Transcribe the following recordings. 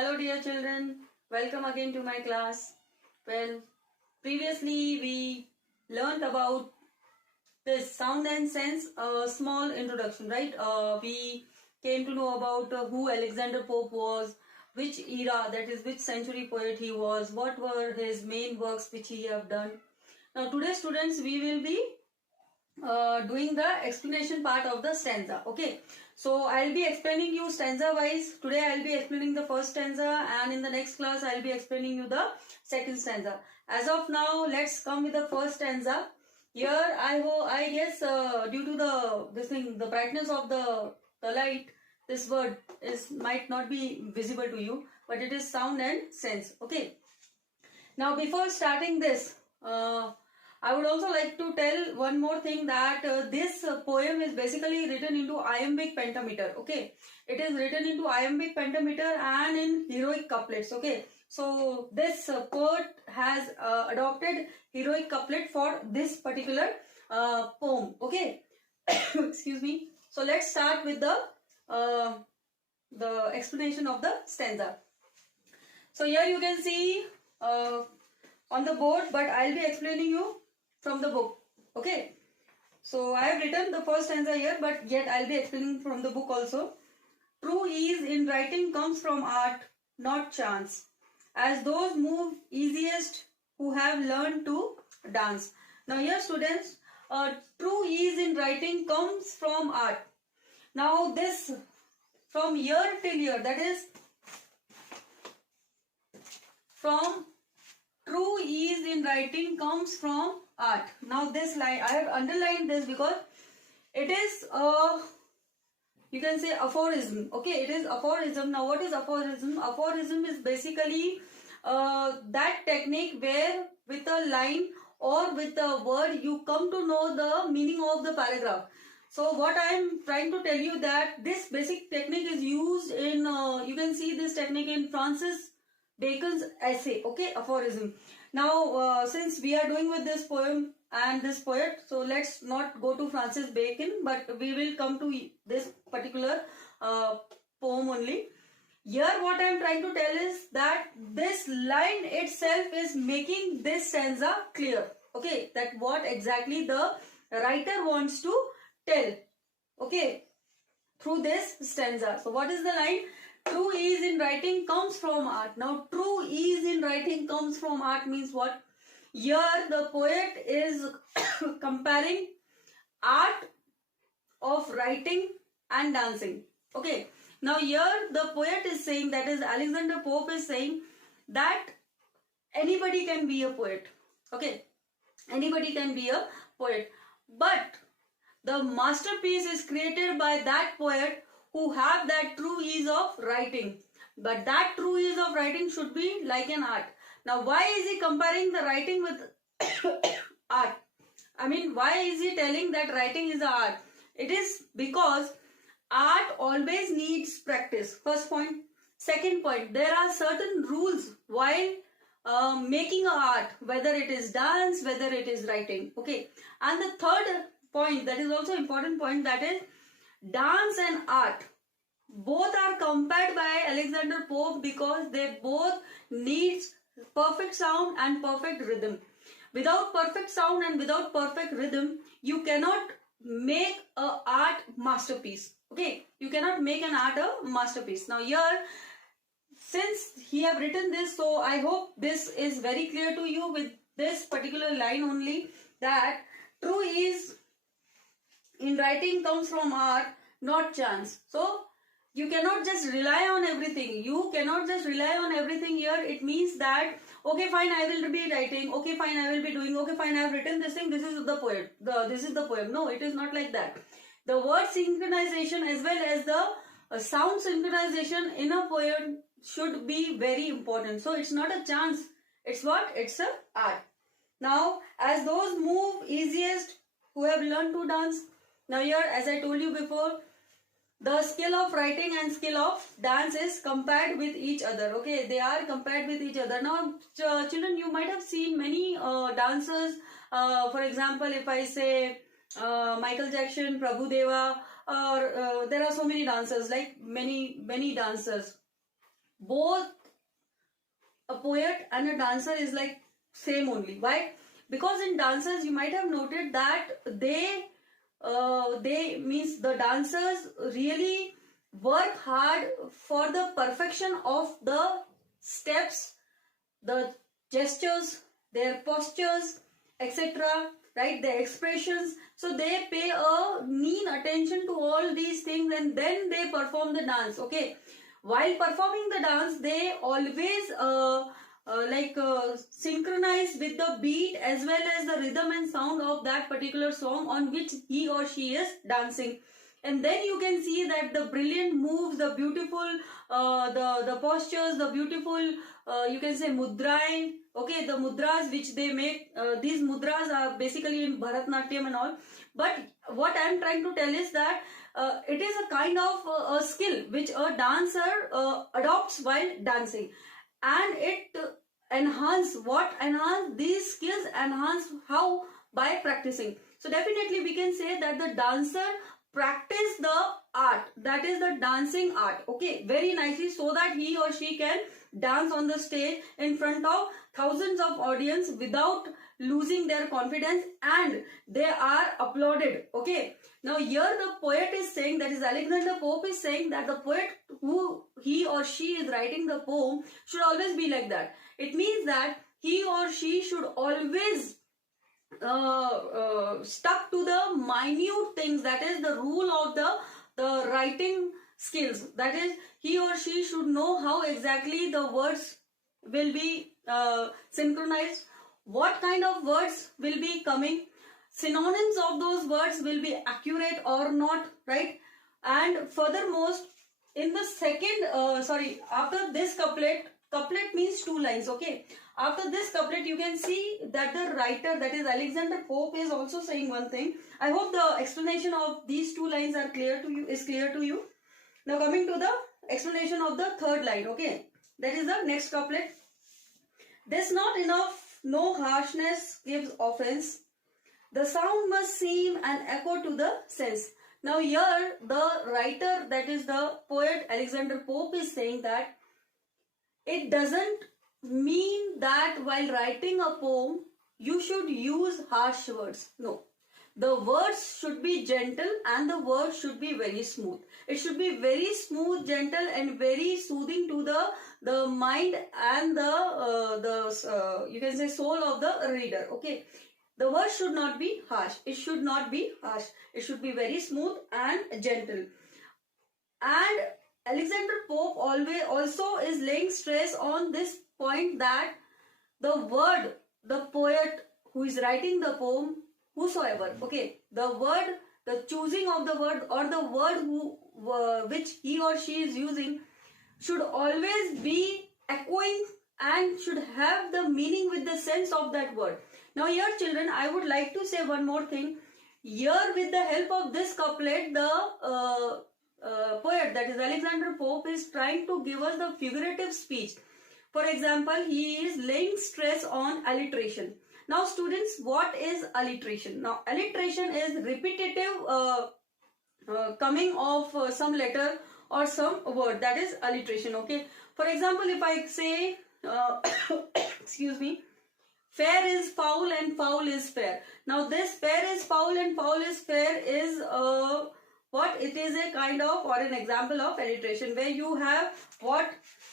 Hello dear children, welcome again to my class. Well, previously we learned about this sound and sense, a small introduction, right? We came to know about who Alexander Pope was, which era, that is which century poet he was, what were his main works which he have done. Now today students we will be doing the explanation part of the stanza. Okay, so I'll be explaining you stanza wise. Today I'll be explaining the first stanza, and in the next class I'll be explaining you the second stanza. As of now, let's come with the first stanza. Here I guess due to the brightness of the light, this word might not be visible to you, but it is sound and sense. Okay, now before starting this, I would also like to tell one more thing, that this poem is basically written into iambic pentameter. Okay, it is written into iambic pentameter and in heroic couplets. Okay, so this poet has adopted heroic couplet for this particular poem. Okay, excuse me. So let's start with the explanation of the stanza. So here you can see on the board, but I'll be explaining you from the book. Okay, so I have written the first stanza here, but yet I'll be explaining from the book also. True ease in writing comes from art, not chance, as those move easiest who have learned to dance. Now here students, true ease in writing comes from art. Now this from year till year, that is from true ease in writing comes from art. Now this line, I have underlined this because it is you can say aphorism. Okay, it is aphorism. Now what is aphorism? Aphorism is basically that technique where with a line or with a word you come to know the meaning of the paragraph. So what I am trying to tell you, that this basic technique is used in you can see this technique in Francis Bacon's essay. Okay, aphorism. Now since we are doing with this poem and this poet, so let's not go to Francis Bacon, but we will come to this particular poem only. Here what I am trying to tell is that this line itself is making this stanza clear. Okay, that what exactly the writer wants to tell. Okay, through this stanza. So what is the line? True ease in writing comes from art. Now true ease in writing comes from art means what? Here the poet is comparing art of writing and dancing. Okay, now here the poet is saying, that is Alexander Pope is saying, that anybody can be a poet. Okay, anybody can be a poet, but the masterpiece is created by that poet who have that true ease of writing. But that true ease of writing should be like an art. Now why is he comparing the writing with art? I mean, why is he telling that writing is art? It is because art always needs practice. First point. Second point, there are certain rules while making a art, whether it is dance, whether it is writing. Okay, and the third point, that is also important point, that is dance and art both are compared by Alexander Pope because they both needs perfect sound and perfect rhythm. Without perfect sound and without perfect rhythm, you cannot make a art masterpiece. Okay, you cannot make an art a masterpiece. Now here, since he have written this, so I hope this is very clear to you with this particular line only, that true ease in writing comes from art, not chance. So you cannot just rely on everything. You cannot just rely on everything here. It means that, okay fine, I will be writing, okay fine, I will be doing, okay fine, I have written this thing, this is the poet, this is the poem. No, it is not like that. The word synchronization as well as the sound synchronization in a poem should be very important. So it's not a chance, it's what? It's a art. Now as those move easiest who have learned to dance. Now here, as I told you before, the skill of writing and skill of dance is compared with each other. Okay, they are compared with each other. Now children, you might have seen many dancers. For example, if I say Michael Jackson, Prabhu Deva, or there are so many dancers, like many dancers. both a poet and a dancer is like same only. Why? Because in dancers you might have noted that they means the dancers really work hard for the perfection of the steps, the gestures, their postures, etc., right, their expressions. So they pay a keen attention to all these things and then they perform the dance. Okay, while performing the dance they always synchronize with the beat as well as the rhythm and sound of that particular song on which he or she is dancing. And then you can see that the brilliant moves, the beautiful the postures, the beautiful you can say mudrain, okay, the mudras which they make, these mudras are basically in Bharatnatyam and all. But what I am trying to tell is that it is a kind of a skill which a dancer adopts while dancing, and it enhance these skills enhance how? By practicing. So definitely we can say that the dancer practice the art, that is the dancing art, okay, very nicely, so that he or she can dance on the stage in front of thousands of audience without losing their confidence, and they are applauded. Okay, now here the poet is saying, that is Alexander Pope is saying, that the poet who he or she is writing the poem should always be like that. It means that he or she should always stuck to the minute things, that is the rule of the writing skills, that is he or she should know how exactly the words will be synchronized, what kind of words will be coming, synonyms of those words will be accurate or not, right? And furthermost, in the second after this couplet means 2 lines, okay, after this couplet you can see that the writer, that is Alexander Pope, is also saying one thing. I hope the explanation of these 2 lines are clear to you. Now coming to the explanation of the 3rd line, okay, that is the next couplet. This not enough, no harshness gives offense, the sound must seem an echo to the sense. Now here the writer, that is the poet Alexander Pope, is saying that it doesn't mean that while writing a poem you should use harsh words. No, the words should be gentle and the words should be very smooth. It should be very smooth, gentle and very soothing to the mind and the you can say soul of the reader. Okay, the words should not be harsh. It should not be harsh. It should be very smooth and gentle. And Alexander Pope also is laying stress on this point, that the word, the poet who is writing the poem, whosoever, okay, the word, the choosing of the word or the word which he or she is using should always be echoing and should have the meaning with the sense of that word. Now here children, I would like to say one more thing. Here with the help of this couplet, the poet, that is Alexander Pope, is trying to give us the figurative speech. For example, he is laying stress on alliteration. Now students, what is alliteration? Now alliteration is repetitive coming of some letter or some word, that is alliteration. Okay, for example, if I say excuse me, fair is foul and foul is fair. Now this fair is foul and foul is fair is what? It is a kind of or an example of alliteration where you have what?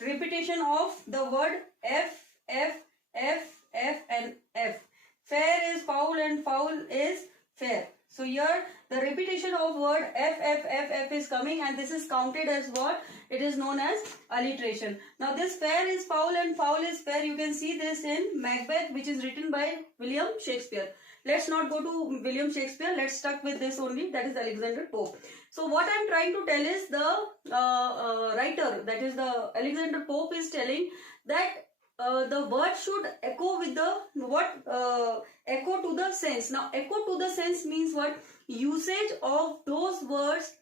Repetition of the word F, F, F, F and F. Fair is foul and foul is fair. So here the repetition of word F, F, F, F is coming and this is counted as what? It is known as alliteration. Now this fair is foul and foul is fair, you can see this in Macbeth, which is written by William Shakespeare. Let's not go to William Shakespeare, let's stuck with this only, that is Alexander Pope. So what I am trying to tell is the writer, that is the Alexander Pope, is telling that the word should echo with the echo to the sense. Now echo to the sense means what? Usage of those words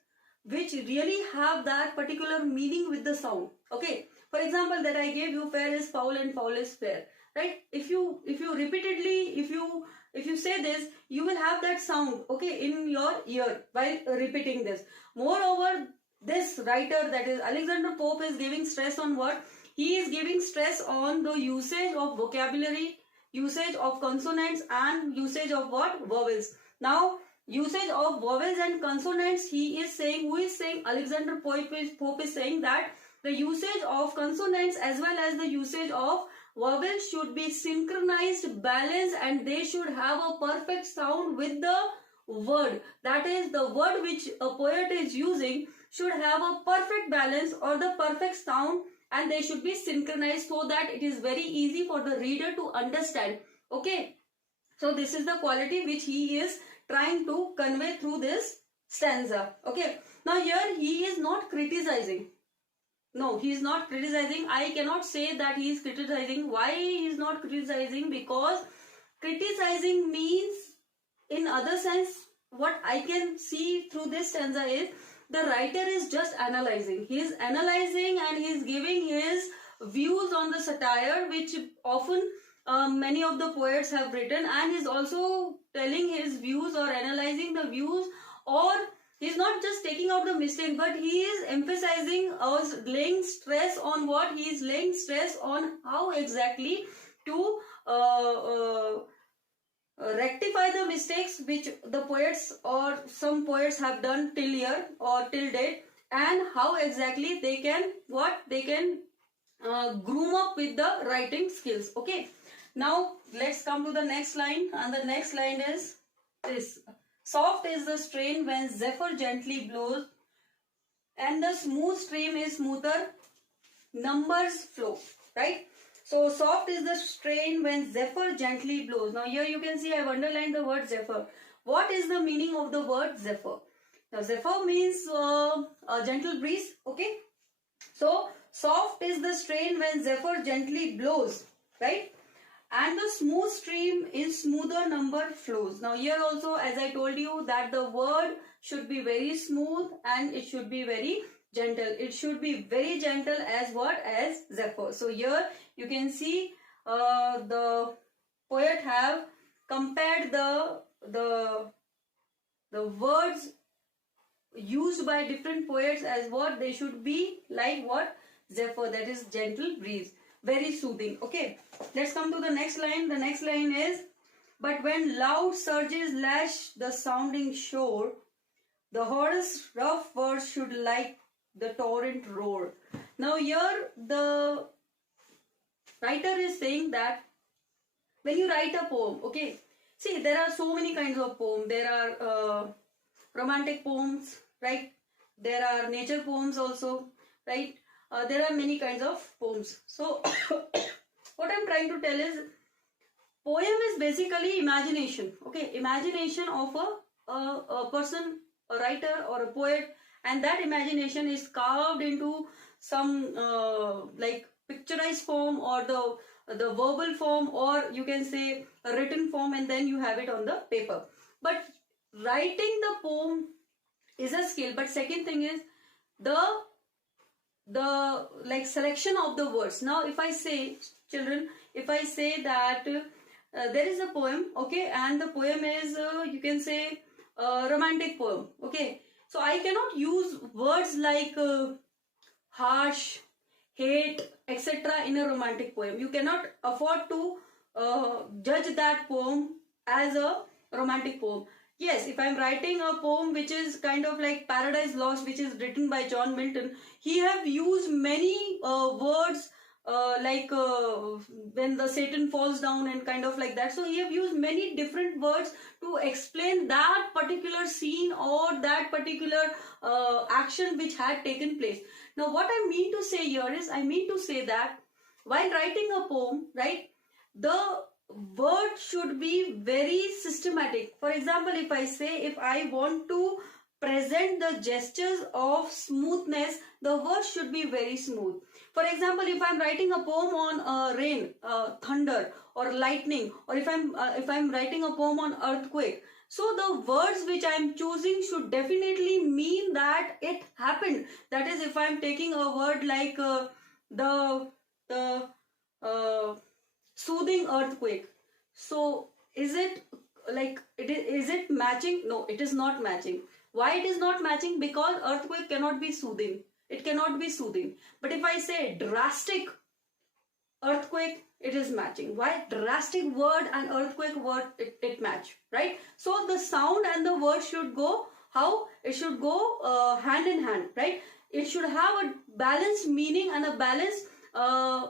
which really have that particular meaning with the sound. Okay, for example, that I gave you, fair is foul and foul is fair, right? If you repeatedly, if you say this, you will have that sound, okay, in your ear while repeating this. Moreover, this writer, that is Alexander Pope, is giving stress on what? He is giving stress on the usage of vocabulary, usage of consonants, and usage of what? Vowels. Now, usage of vowels and consonants, he is saying, who is saying? Alexander Pope is saying that the usage of consonants as well as the usage of vowels should be synchronized, balanced, and they should have a perfect sound with the word. That is, the word which a poet is using should have a perfect balance or the perfect sound, and they should be synchronized so that it is very easy for the reader to understand. Okay, so this is the quality which he is trying to convey through this stanza. Okay, now here he is not criticizing. No, he is not criticizing. I cannot say that he is criticizing. Why he is not criticizing? Because criticizing means, in other sense, what I can see through this stanza is the writer is just analyzing. He is analyzing and he is giving his views on the satire, which often many of the poets have written, and he is also telling his views or analyzing the views, or he is not just taking out the mistake, but he is emphasizing or laying stress on what? He is laying stress on how exactly to rectify the mistakes which the poets or some poets have done till here or till date, and how exactly they can groom up with the writing skills. Okay, now let's come to the next line, and the next line is this: soft is the strain when zephyr gently blows, and the smooth stream is smoother numbers flow. Right? So soft is the strain when zephyr gently blows. Now here you can see I have underlined the word zephyr. What is the meaning of the word zephyr? Now zephyr means a gentle breeze. Okay. So soft is the strain when zephyr gently blows. Right. And the smooth stream is smoother number flows. Now here also, as I told you, that the word should be very smooth and it should be very gentle. It should be very gentle as what? As zephyr. So here you can see the poet have compared the words used by different poets as what? They should be like what? Zephyr, that is gentle breeze. Very soothing. Okay, let's come to the next line. The next line is, but when loud surges lash the sounding shore, the horse rough words should like the torrent roar. Now here the writer is saying that when you write a poem, okay, see, there are so many kinds of poems. There are romantic poems, right? There are nature poems also, right? There are many kinds of poems. So what I'm trying to tell is, poem is basically imagination. Okay, imagination of a person, a writer or a poet, and that imagination is carved into some like picturized form, or the verbal form, or you can say a written form, and then you have it on the paper. But writing the poem is a skill. But second thing is the like selection of the words. Now if I say, children, if I say that there is a poem, okay, and the poem is you can say a romantic poem, okay, so I cannot use words like harsh, hate, etc. in a romantic poem. You cannot afford to judge that poem as a romantic poem. Yes, if I'm writing a poem which is kind of like Paradise Lost, which is written by John Milton, he have used many words like when the Satan falls down and kind of like that. So he have used many different words to explain that particular scene or that particular action which had taken place. Now what I mean to say here is, I mean to say that while writing a poem, right, the word should be very systematic. For example, if I say, if I want to present the gestures of smoothness, the word should be very smooth. For example, if I'm writing a poem on rain, thunder or lightning, or if I'm writing a poem on earthquake, so the words which I'm choosing should definitely mean that it happened. That is, if I'm taking a word like the soothing earthquake, so is it like is it matching? No, it is not matching. Why it is not matching? Because earthquake cannot be soothing. It cannot be soothing. But if I say drastic earthquake, it is matching. Why? Drastic word and earthquake word, it match, right? So the sound and the word should go, how? It should go hand in hand, right? It should have a balanced meaning and a balanced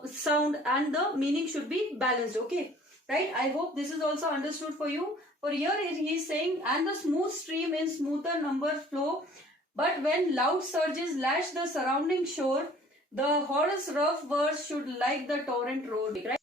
sound, and the meaning should be balanced, okay? Right? I hope this is also understood for you. For here he is saying, and the smooth stream in smoother numbers flow, but when loud surges lash the surrounding shore, the horse rough verse should like the torrent roar. Right?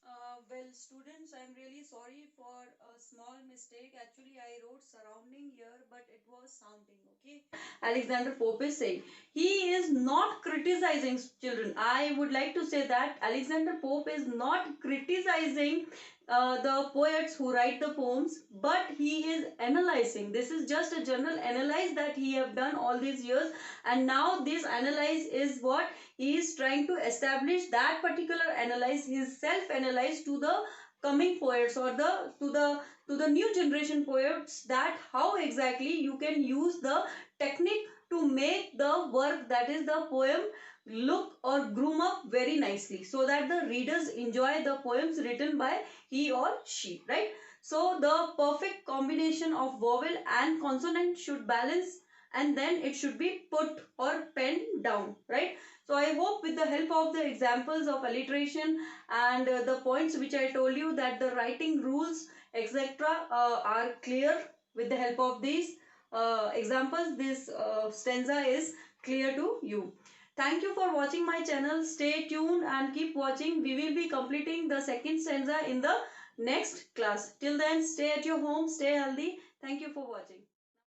Well, students, I'm really sorry for a small mistake. Actually, I wrote surrounding here, but it was sounding. Okay. Alexander Pope is saying he is not criticizing children. I would like to say that Alexander Pope is not criticizing the poets who write the poems, but he is analyzing. This is just a general analyze that he have done all these years, and now this analyze is what he is trying to establish, that particular analyze, his self analyze to the coming poets, or the to the new generation poets, that how exactly you can use the technique to make the work, that is the poem, look or groom up very nicely, so that the readers enjoy the poems written by he or she, right? So the perfect combination of vowel and consonant should balance, and then it should be put or penned down, right? So I hope with the help of the examples of alliteration and the points which I told you, that the writing rules etc. Are clear. With the help of these examples, this stanza is clear to you. Thank you for watching my channel. Stay tuned and keep watching. We will be completing the second stanza in the next class. Till then, stay at your home, stay healthy. Thank you for watching.